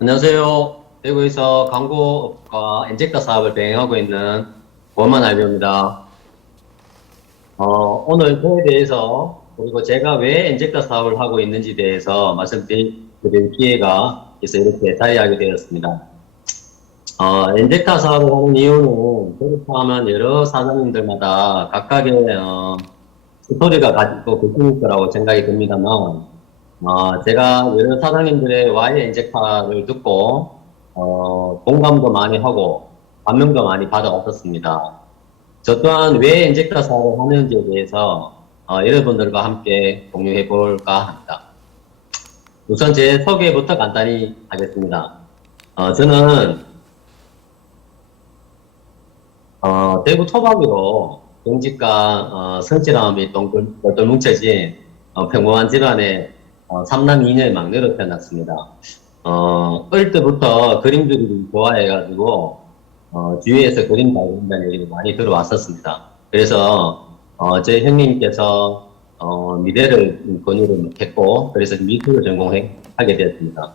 안녕하세요. 대구에서 광고업과 인젝터 사업을 병행하고 있는 원만 알비입니다. 오늘 그에 대해서 그리고 제가 왜 인젝터 사업을 하고 있는지 대해서 말씀드릴 기회가 있어 이렇게 자리하게 되었습니다. 인젝터 사업을 하는 이유는 저를 포함한 여러 사장님들마다 각각의 스토리가 가지고 계실 거라고 생각이 듭니다만 제가 여러 사장님들의 와이어 인젝터를 듣고, 공감도 많이 하고, 감명도 많이 받아왔었습니다. 저 또한 왜 인젝터 사업을 하는지에 대해서, 여러분들과 함께 공유해 볼까 합니다. 우선 제 소개부터 간단히 하겠습니다. 저는, 대구 토박이로 경직과 성실함이 똘똘 뭉쳐진 평범한 집안의 삼남 이녀의 막내로 태어났습니다. 어릴 때부터 그림 그리기 좋아해가지고 주위에서 그림 그린다는 얘기를 많이 들어왔었습니다. 그래서 제 형님께서 미대를 권유를 못했고 그래서 미술을 전공하게 되었습니다.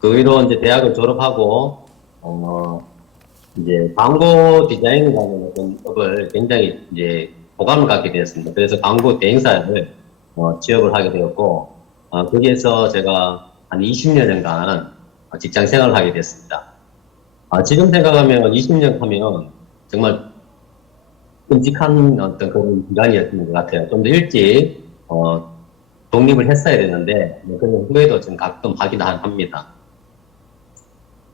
그 후로 이제 대학을 졸업하고 이제 광고 디자인이라는 어떤 업을 굉장히 이제 호감을 갖게 되었습니다. 그래서 광고 대행사를 취업을 하게 되었고, 거기에서 제가 한 20년간 직장 생활을 하게 됐습니다. 지금 생각하면 20년 하면 정말 끔찍한 어떤 그런 기간이었던 것 같아요. 좀 더 일찍, 독립을 했어야 되는데, 그런 후회도 좀 가끔 하긴 합니다.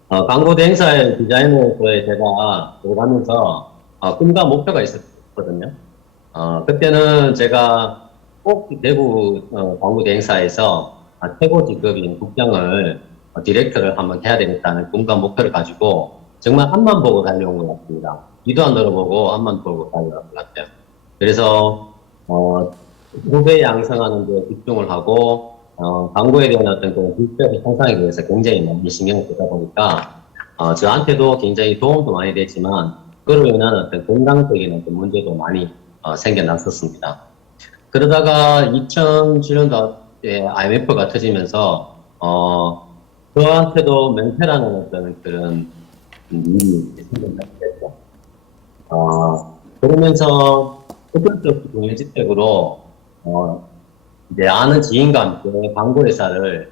광고 대행사의 디자이너로서의 제가 들어가면서 꿈과 목표가 있었거든요. 그때는 제가 꼭 대구 광고 대행사에서 최고 직급인 국장을 디렉터를 한번 해야 되겠다는 꿈과 목표를 가지고 정말 앞만 보고 달려온 것 같습니다. 뒤도 안 돌아보고 앞만 보고 달려온 것 같아요. 그래서 후배 양성하는 데 집중을 하고 광고에 대한 어떤 그 기술의 향상에 대해서 굉장히 많이 신경을 쓰다 보니까 저한테도 굉장히 도움도 많이 됐지만 그로 인한 어떤 건강적인 어떤 문제도 많이 생겨났었습니다. 그러다가 2007년도에 IMF가 터지면서 저한테도 멘탈하는 어떤 그런 일이 생겼죠. 그러면서 어쩔 수 없이 동일주택으로 이제 아는 지인과 함께 광고회사를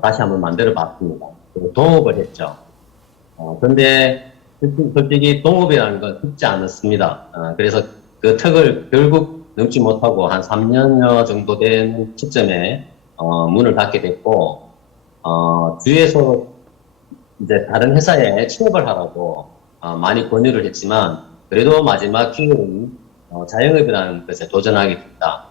다시 한번 만들어 봤습니다. 그리고 동업을 했죠. 근데 솔직히 동업이라는 건 쉽지 않았습니다. 그래서 그 턱을 결국 넘지 못하고 한 3년여 정도 된 시점에 문을 닫게 됐고 주위에서 이제 다른 회사에 취업을 하라고 많이 권유를 했지만 그래도 마지막 기회는 자영업이라는 것에 도전하게 됐다.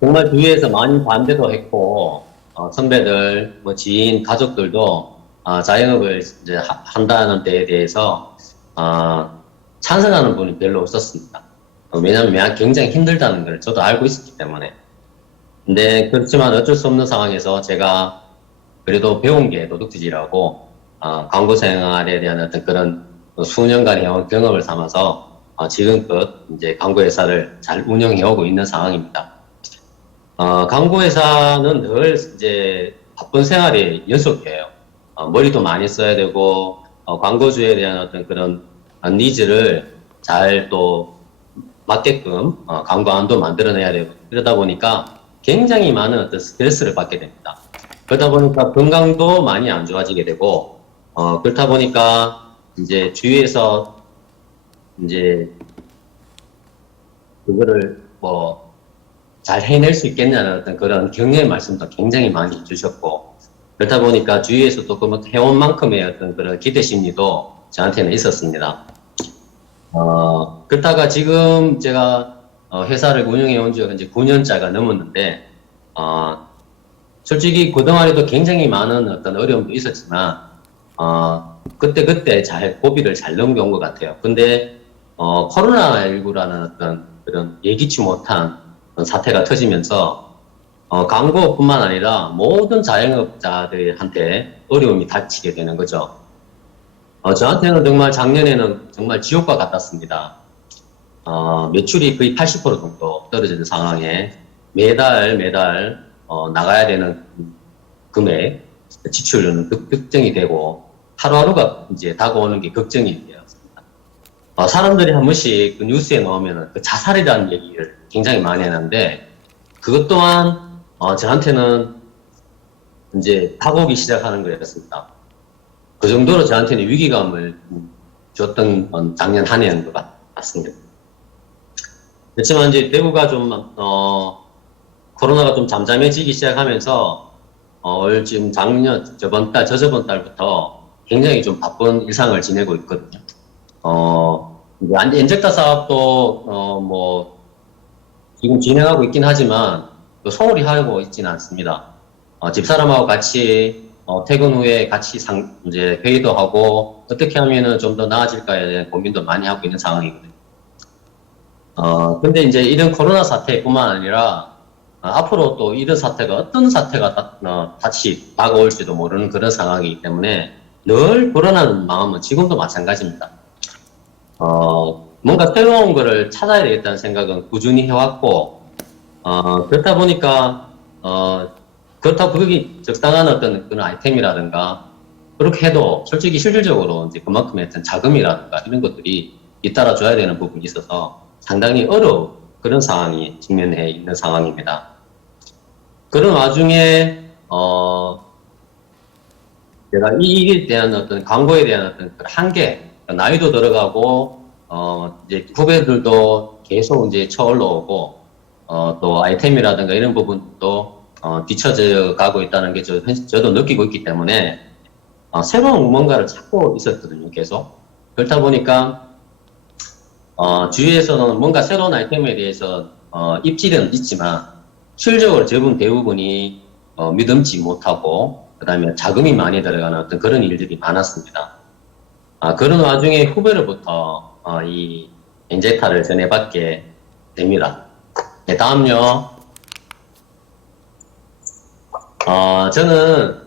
정말 주위에서 많이 반대도 했고 선배들, 뭐 지인, 가족들도 자영업을 이제 한다는 데에 대해서 찬성하는 분이 별로 없었습니다. 왜냐하면 굉장히 힘들다는 걸 저도 알고 있었기 때문에. 근데 그렇지만 어쩔 수 없는 상황에서 제가 그래도 배운 게 도둑질이라고 광고 생활에 대한 어떤 그런 수년간의 경험을 삼아서 지금껏 이제 광고회사를 잘 운영해 오고 있는 상황입니다. 광고회사는 늘 이제 바쁜 생활이 연속이에요. 머리도 많이 써야 되고 광고주에 대한 어떤 그런 니즈를 잘 또 맞게끔 광고안도 만들어내야 되고 그러다 보니까 굉장히 많은 어떤 스트레스를 받게 됩니다. 그러다 보니까 건강도 많이 안 좋아지게 되고 그렇다 보니까 이제 주위에서 이제 그거를 뭐 잘 해낼 수 있겠냐는 어떤 그런 격려의 말씀도 굉장히 많이 주셨고 그렇다 보니까 주위에서도 그 해온 만큼의 어떤 그런 기대 심리도 저한테는 있었습니다. 그렇다가 지금 제가 회사를 운영해 온 지가 이제 9년차가 넘었는데 솔직히 그동안에도 굉장히 많은 어떤 어려움도 있었지만 그때 잘 고비를 잘 넘겨온 것 같아요. 근데 코로나19라는 어떤 그런 예기치 못한 사태가 터지면서 광고뿐만 아니라 모든 자영업자들한테 어려움이 닥치게 되는 거죠. 저한테는 정말 작년에는 정말 지옥과 같았습니다. 매출이 거의 80% 정도 떨어지는 상황에 매달 나가야 되는 금액, 지출은 급증이 되고 하루하루가 이제 다가오는 게 걱정이 되었습니다. 사람들이 한 번씩 그 뉴스에 나오면은 그 자살이라는 얘기를 굉장히 많이 하는데 그것 또한 저한테는 이제 다가오기 시작하는 거였습니다. 그 정도로 저한테는 위기감을 줬던 작년 한 해인 것 같습니다. 그렇지만 이제 대구가 좀 코로나가 좀 잠잠해지기 시작하면서 지금 작년 저번 달 저저번 달부터 굉장히 좀 바쁜 일상을 지내고 있거든요. 이제 엔젝터 사업도 뭐 지금 진행하고 있긴 하지만 소홀히 하고 있지는 않습니다. 집사람하고 같이 퇴근 후에 같이 이제 회의도 하고 어떻게 하면은 좀 더 나아질까에 대한 고민도 많이 하고 있는 상황이거든요. 근데 이제 이런 코로나 사태뿐만 아니라 앞으로 또 이런 사태가 어떤 사태가 다시 다가올지도 모르는 그런 상황이기 때문에 늘 불안한 마음은 지금도 마찬가지입니다. 뭔가 새로운 거를 찾아야 되겠다는 생각은 꾸준히 해왔고, 그렇다 보니까, 그렇다고 그게 적당한 어떤 그런 아이템이라든가, 그렇게 해도 솔직히 실질적으로 이제 그만큼의 어떤 자금이라든가 이런 것들이 잇따라 줘야 되는 부분이 있어서 상당히 어려운 그런 상황이 직면해 있는 상황입니다. 그런 와중에, 제가 이에 대한 어떤 광고에 대한 어떤 한계, 나이도 들어가고, 이제 후배들도 계속 이제 쳐올라오고, 또 아이템이라든가 이런 부분도, 뒤처져 가고 있다는 게 저도 느끼고 있기 때문에, 새로운 뭔가를 찾고 있었거든요, 계속. 그렇다 보니까, 주위에서는 뭔가 새로운 아이템에 대해서, 입지는 있지만, 실질적으로 대부분이, 믿음지 못하고, 그 다음에 자금이 많이 들어가는 어떤 그런 일들이 많았습니다. 그런 와중에 후배로부터 이 엔젝타를 전해받게 됩니다. 네, 다음요. 저는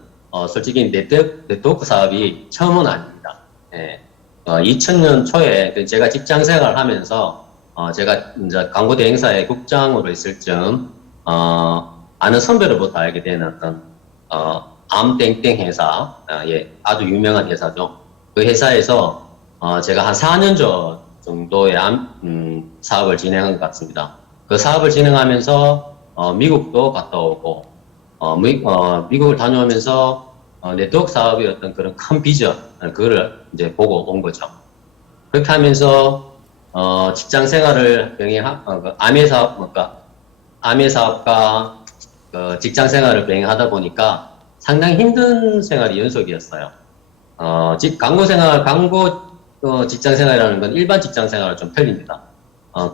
솔직히 네트워크 사업이 처음은 아닙니다. 네, 2000년 초에 제가 직장 생활을 하면서 제가 이제 광고 대행사의 국장으로 있을 즈음 아는 선배로부터 알게 된 어떤 암땡땡 회사, 예, 아주 유명한 회사죠. 그 회사에서 제가 한 4년 정도의 사업을 진행한 것 같습니다. 그 사업을 진행하면서 미국도 갔다 오고 미국을 다녀오면서 네트워크 사업의 어떤 그런 큰 비전 그거를 이제 보고 온 거죠. 그렇게 하면서 직장 생활을 병행한 아메 사업 그러니까 아메 사업과 직장 생활을 병행하다 보니까 상당히 힘든 생활이 연속이었어요. 광고 생활, 직장 생활이라는 건 일반 직장 생활과 좀 틀립니다.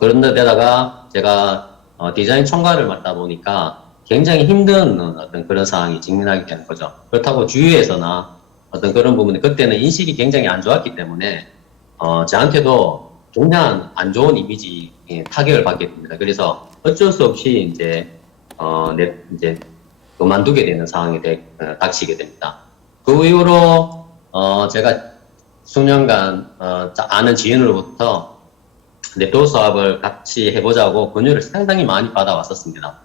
그런데다가 제가, 디자인 총괄을 맡다 보니까 굉장히 힘든 어떤 그런 상황이 직면하게 되는 거죠. 그렇다고 주위에서나 어떤 그런 부분에 그때는 인식이 굉장히 안 좋았기 때문에, 저한테도 굉장히 안 좋은 이미지 타격을 받게 됩니다. 그래서 어쩔 수 없이 이제 그만두게 되는 상황이 닥치게 됩니다. 그 이후로 제가 수년간 아는 지인으로부터 네트워크 사업을 같이 해보자고 권유를 상당히 많이 받아왔었습니다.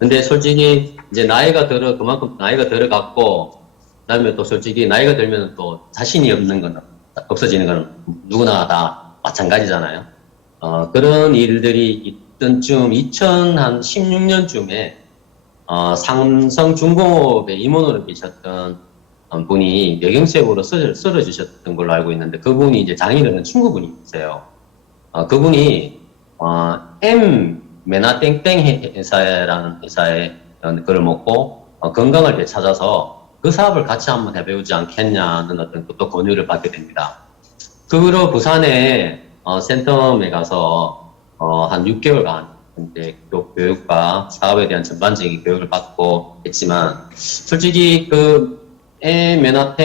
근데 솔직히 이제 그만큼 나이가 들어갔고 그다음에 또 솔직히 나이가 들면 또 자신이 없는 건 없어지는 건 누구나 다 마찬가지잖아요. 그런 일들이 있던 쯤 2016년쯤에 삼성중공업의 임원으로 계셨던 분이 뇌경색으로 쓰러지셨던 걸로 알고 있는데 그분이 이제 장인어른 친구분이 있어요. 그분이 메나땡땡 회사라는 회사에 그걸 먹고 건강을 되찾아서 그 사업을 같이 한번 해보지 않겠냐는 어떤 또 권유를 받게 됩니다. 그 후로 부산에 센텀에 가서 한 6개월간 이제 교육과 사업에 대한 전반적인 교육을 받고 했지만 솔직히 땡땡이라는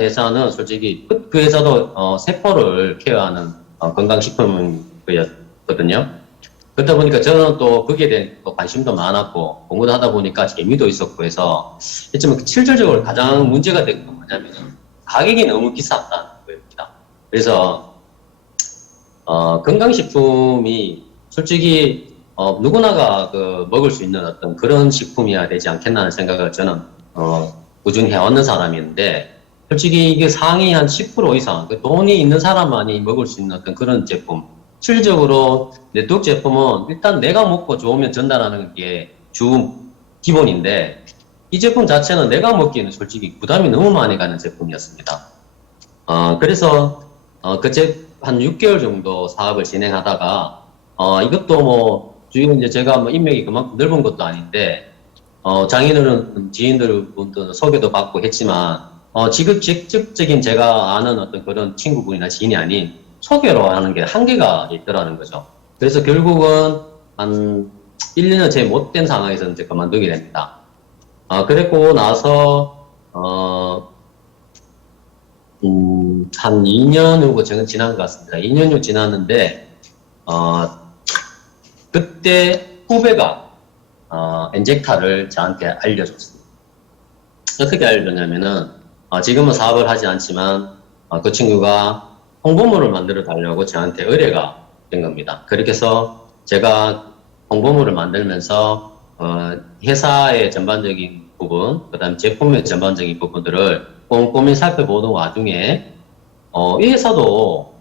회사는 솔직히 그 회사도 세포를 케어하는 건강식품이었거든요. 그러다 보니까 저는 또 거기에 대한 관심도 많았고 공부도 하다 보니까 재미도 있었고 해서 했지만 실질적으로 가장 문제가 된 건 뭐냐면 가격이 너무 비쌌다는 거입니다. 그래서 건강식품이 솔직히 누구나가 먹을 수 있는 어떤 그런 식품이어야 되지 않겠나는 생각을 저는 꾸준히 해왔는 사람인데, 솔직히 이게 상위 한 10% 이상, 그 돈이 있는 사람만이 먹을 수 있는 어떤 그런 제품. 실질적으로 네트워크 제품은 일단 내가 먹고 좋으면 전달하는 게 주 기본인데, 이 제품 자체는 내가 먹기에는 솔직히 부담이 너무 많이 가는 제품이었습니다. 그래서, 한 6개월 정도 사업을 진행하다가, 이것도 뭐, 주로 이제 제가 뭐 인맥이 그만큼 넓은 것도 아닌데, 장인어른, 지인들분들 소개도 받고 했지만, 직접적인 제가 아는 어떤 그런 친구분이나 지인이 아닌 소개로 하는 게 한계가 있더라는 거죠. 그래서 결국은 한 1, 2년 제 못된 상황에서 이제 그만두게 됩니다. 그랬고 나서, 한 2년 후고 지난 것 같습니다. 2년 후 지났는데, 그때 후배가, 엔젝타를 저한테 알려줬습니다. 어떻게 알려줬냐면은, 지금은 사업을 하지 않지만, 그 친구가 홍보물을 만들어 달라고 저한테 의뢰가 된 겁니다. 그렇게 해서 제가 홍보물을 만들면서, 회사의 전반적인 부분, 그 다음 제품의 전반적인 부분들을 꼼꼼히 살펴보는 와중에, 이 회사도,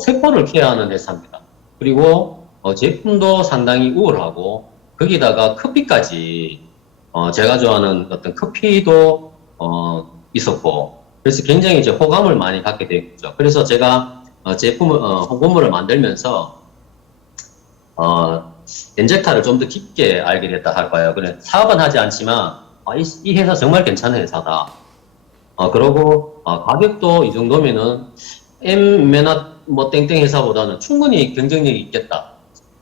세포를 케어하는 회사입니다. 그리고, 제품도 상당히 우월하고, 거기다가 커피까지, 제가 좋아하는 어떤 커피도, 있었고, 그래서 굉장히 이제 호감을 많이 갖게 됐죠. 그래서 제가, 홍보물을 만들면서, 엔젝타를 좀 더 깊게 알게 됐다 할까요? 그래, 사업은 하지 않지만, 이 회사 정말 괜찮은 회사다. 그러고, 가격도 이 정도면은, M매나 뭐 땡땡 회사보다는 충분히 경쟁력이 있겠다.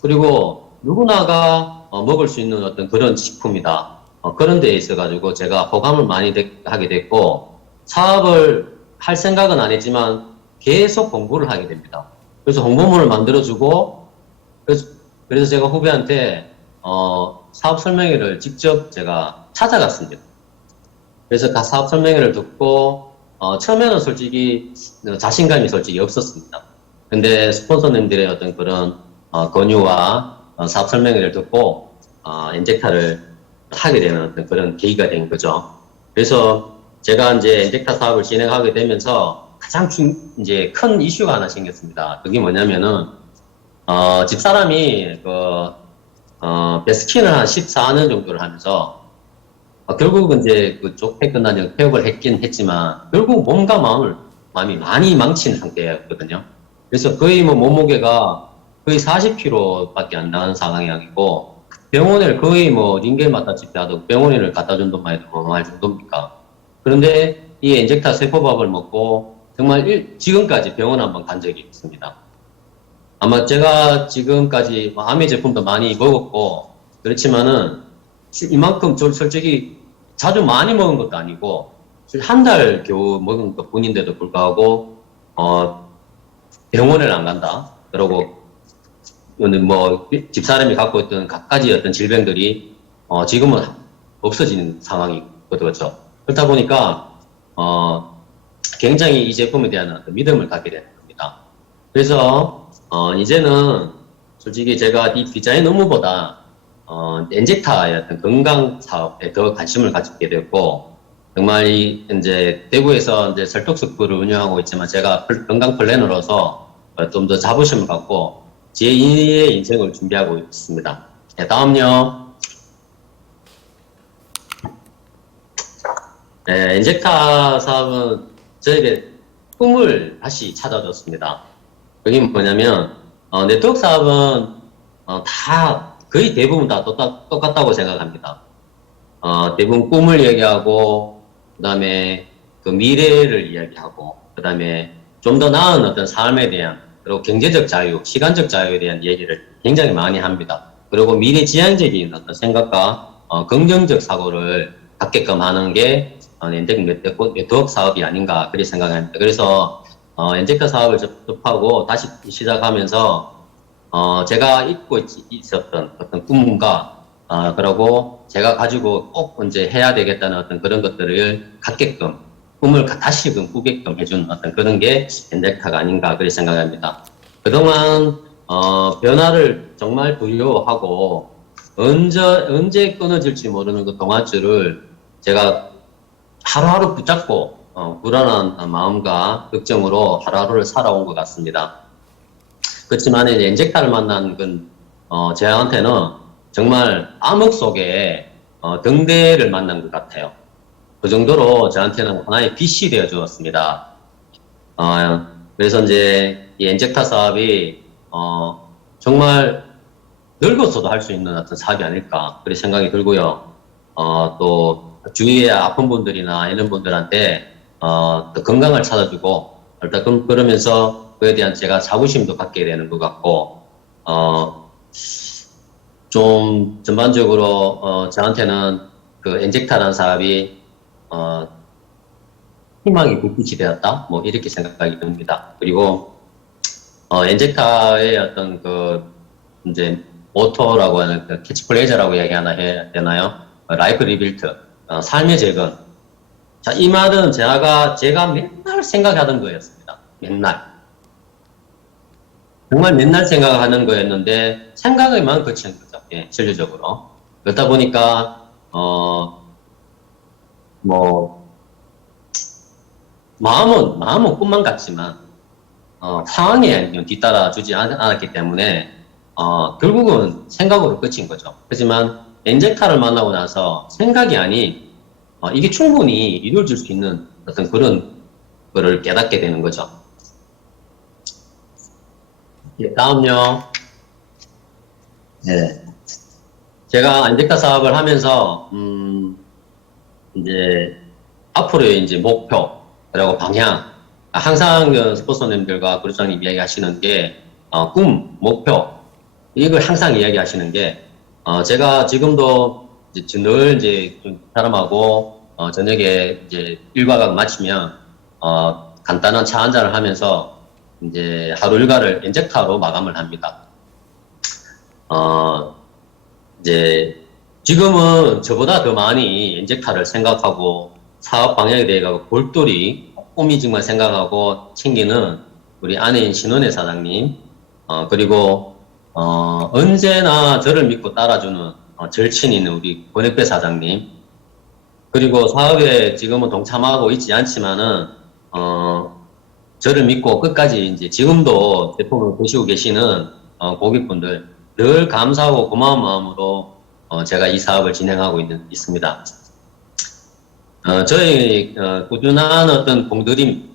그리고 누구나가 먹을 수 있는 어떤 그런 식품이다. 그런 데에 있어가지고 제가 호감을 많이 하게 됐고, 사업을 할 생각은 안 했지만 계속 공부를 하게 됩니다. 그래서 홍보물을 만들어주고, 그래서 제가 후배한테, 사업 설명회를 직접 제가 찾아갔습니다. 그래서 그 사업 설명회를 듣고, 처음에는 솔직히 자신감이 솔직히 없었습니다. 근데 스폰서님들의 어떤 그런 권유와 사업 설명회를 듣고 엔젝타를 하게 되는 어떤 그런 계기가 된 거죠. 그래서 제가 이제 엔젝타 사업을 진행하게 되면서 가장 이제 큰 이슈가 하나 생겼습니다. 그게 뭐냐면은 집사람이 베스킨을 한 14년 정도를 하면서 결국은 이제 그쪽 끝나서 폐업을 했긴 했지만 결국 몸과 마음이 많이 망친 상태였거든요. 그래서 거의 뭐 몸무게가 거의 40kg밖에 안 나는 상황이고 병원을 거의 뭐 링겔 맞다시피 하도 병원을 갖다 준 돈만 해도 어마어마할 정도입니까. 그런데 이 엔젝타 세포밥을 먹고 정말 지금까지 병원 한번 간 적이 없습니다. 아마 제가 지금까지 아미 제품도 많이 먹었고 그렇지만은 이만큼 솔직히 자주 많이 먹은 것도 아니고 한 달 겨우 먹은 것 뿐인데도 불구하고 병원을 안 간다. 그러고 뭐 집사람이 갖고 있던 갖가지 어떤 질병들이 지금은 없어지는 상황이 그렇죠. 그렇다 보니까 굉장히 이 제품에 대한 어떤 믿음을 갖게 되는 겁니다. 그래서 이제는 솔직히 제가 이 디자인 업무보다 엔젝타의 어떤 건강 사업에 더 관심을 가지게 됐고, 정말 이제 대구에서 이제 설독스쿨을 운영하고 있지만 제가 건강 플래너로서 좀 더 자부심을 갖고 제2의 인생을 준비하고 있습니다. 네, 다음요. 네, 엔젝타 사업은 저에게 꿈을 다시 찾아줬습니다. 그게 뭐냐면, 네트워크 사업은 다 거의 대부분 다 똑같다고 생각합니다. 대부분 꿈을 얘기하고, 그 다음에 그 미래를 이야기하고, 그 다음에 좀 더 나은 어떤 삶에 대한, 그리고 경제적 자유, 시간적 자유에 대한 얘기를 굉장히 많이 합니다. 그리고 미래지향적인 어떤 생각과 긍정적 사고를 갖게끔 하는 게 네트워크 사업이 아닌가, 그렇게 생각합니다. 그래서 엔젝터 사업을 접하고 다시 시작하면서 제가 잊고 있었던 어떤 꿈과 그러고 제가 가지고 꼭 이제 해야 되겠다는 어떤 그런 것들을 갖게끔 꿈을 다시금 꾸게끔 해준 어떤 그런 게 엔젝타가 아닌가 그렇게 생각합니다. 그동안 변화를 정말 두려워하고 언제 끊어질지 모르는 그 동아줄을 제가 하루하루 붙잡고 불안한 마음과 걱정으로 하루하루를 살아온 것 같습니다. 그렇지만 이제 엔젝타를 만난 건 저한테는 정말 암흑 속에 등대를 만난 것 같아요. 그 정도로 저한테는 하나의 빛이 되어 주었습니다. 그래서 이제 이 엔젝타 사업이 정말 늙어서도 할 수 있는 어떤 사업이 아닐까 그런 생각이 들고요. 또 주위에 아픈 분들이나 이런 분들한테 또 건강을 찾아주고 일단 그러면서 그에 대한 제가 자부심도 갖게 되는 것 같고 좀 전반적으로 저한테는 그 엔젝타라는 사업이 희망이 불빛이 되었다 뭐 이렇게 생각이 듭니다. 그리고 엔젝타의 어떤 그 이제 모토라고 하는 그 캐치프레이즈라고 얘기하나 해야 되나요? 라이프 리빌트, 삶의 재건. 자, 이 말은 제가 맨날 생각하던 거였습니다. 맨날. 정말 맨날 생각하는 거였는데, 생각에만 그친 거죠. 예, 실질적으로. 그렇다 보니까, 뭐, 마음은 꿈만 같지만, 상황에 뒤따라 주지 않았기 때문에, 결국은 생각으로 끝인 거죠. 하지만 엔젝타를 만나고 나서 생각이 아닌 이게 충분히 이루어질 수 있는 어떤 그런 거를 깨닫게 되는 거죠. 예, 다음요. 네. 제가 엔젝타 사업을 하면서 이제 앞으로의 이제 목표 그리고 방향 항상 그 스포츠님들과 구루장님 이야기하시는 게 꿈, 목표 이걸 항상 이야기하시는 게, 제가 지금도 늘 이제 사람하고, 저녁에 이제 일과가 마치면, 간단한 차 한잔을 하면서 이제 하루 일과를 엔젝타로 마감을 합니다. 이제 지금은 저보다 더 많이 엔젝타를 생각하고 사업 방향에 대해 골똘히 꼼꼼히 정말 생각하고 챙기는 우리 아내인 신원혜 사장님, 그리고 언제나 저를 믿고 따라주는 절친이 있는 우리 권혁배 사장님, 그리고 사업에 지금은 동참하고 있지 않지만은, 저를 믿고 끝까지 이제 지금도 제품을 보시고 계시는 고객분들 늘 감사하고 고마운 마음으로 제가 이 사업을 진행하고 있습니다. 저희 꾸준한 어떤 공들임,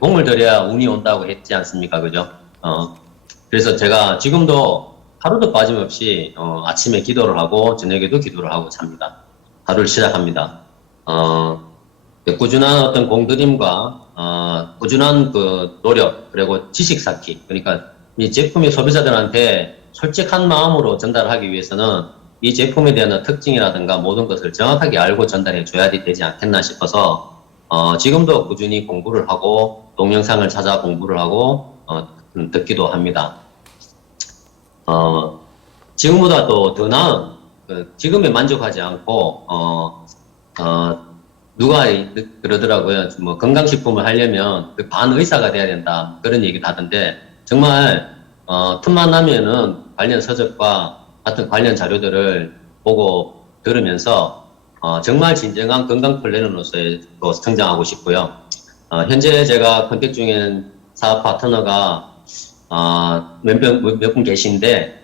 공을 들여야 운이 온다고 했지 않습니까? 그죠? 그래서 제가 지금도 하루도 빠짐없이 아침에 기도를 하고 저녁에도 기도를 하고 삽니다. 하루를 시작합니다. 꾸준한 어떤 공들임과 꾸준한 그 노력 그리고 지식 쌓기, 그러니까 이 제품이 소비자들한테 솔직한 마음으로 전달하기 위해서는 이 제품에 대한 특징이라든가 모든 것을 정확하게 알고 전달해 줘야 되지 않겠나 싶어서 지금도 꾸준히 공부를 하고 동영상을 찾아 공부를 하고 듣기도 합니다. 지금보다 또 더 나은, 지금에 만족하지 않고, 누가 그러더라고요. 뭐, 건강식품을 하려면 그 반의사가 돼야 된다. 그런 얘기도 하던데, 정말, 틈만 나면은 관련 서적과 같은 관련 자료들을 보고 들으면서, 정말 진정한 건강 플래너로서의 성장하고 싶고요. 현재 제가 컨택 중인 사업 파트너가 몇 분 계신데,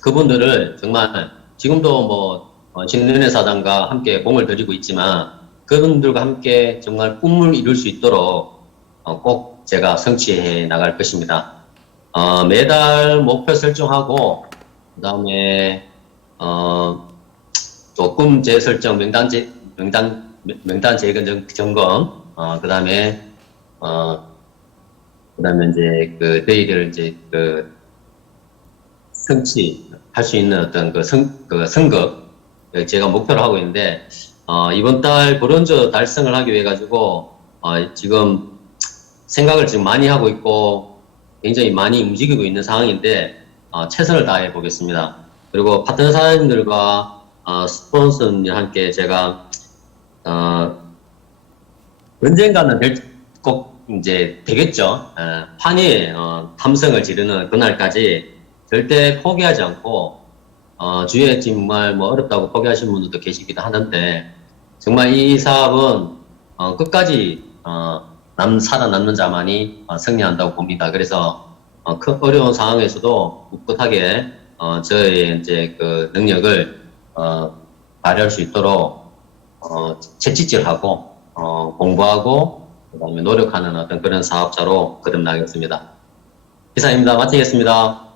그분들을 정말 지금도 뭐, 신은혜 사장과 함께 공을 들이고 있지만, 그분들과 함께 정말 꿈을 이룰 수 있도록 꼭 제가 성취해 나갈 것입니다. 매달 목표 설정하고, 그 다음에, 또 꿈 재설정, 명단 재점검, 그 다음에, 이제 그 데이를 이제 그 성취할 수 있는 어떤 그 성급 제가 목표를 하고 있는데 이번 달 브론즈 달성을 하기 위해 가지고 지금 생각을 지금 많이 하고 있고 굉장히 많이 움직이고 있는 상황인데 최선을 다해 보겠습니다. 그리고 파트너 사장님들과 스폰서님과 함께 제가 언젠가는 꼭 이제 되겠죠. 판이 탐성을 지르는 그날까지 절대 포기하지 않고 주위에 정말 뭐 어렵다고 포기하시는 분들도 계시기도 하는데 정말 이 사업은 끝까지 살아남는 자만이 승리한다고 봅니다. 그래서 큰 어려운 상황에서도 꿋꿋하게 저의 이제 그 능력을 발휘할 수 있도록 채찍질하고 공부하고 그다음에 노력하는 어떤 그런 사업자로 거듭나겠습니다. 이상입니다. 마치겠습니다.